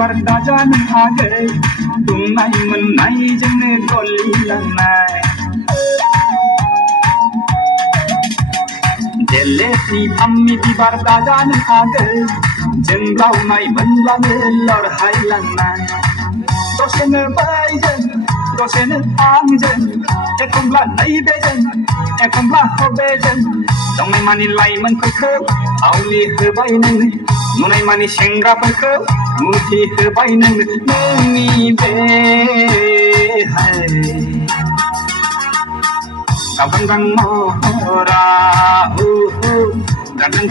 Berdajan agai tunai menai jene goli lanai Jeleti ammi di berdajan agai jenglau nai benlang lor hai lanai Dosen bajen dosen angjen ekomla nai bejen ekomla ho bejen dong nai mani lai man khơ auli hebai nang nunai mani sengra khơ Muti terbaik nungi be hai Kau kang mora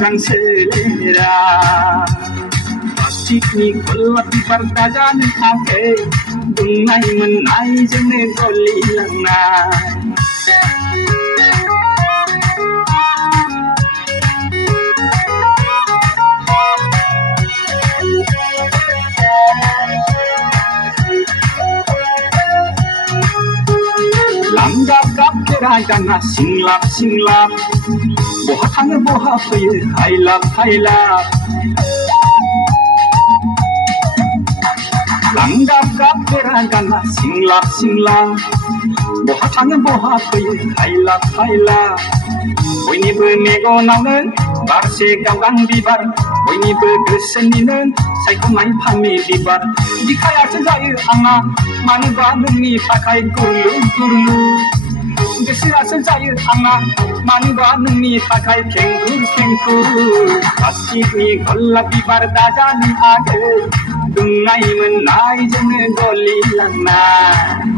kang selera Plastik ni kolot di perdajan ake Dungai menai jene goli langai Langgap gap kerai dana singlap singlap boha thang boha pye hailap hailap Langgap gap kerai dana singlap singlap boha thang boha pye hailap hailap Boini benego naunen barse gagang bibar Boini begeseninen saikomai phami bibar Dikaya sejaya anga manuba nungi pakai gulu gulu Gesira sejaya anga manuba nungi pakai kengkur kengkur Pasti ni gola bibar dajan age Dungai menai jene goli lanai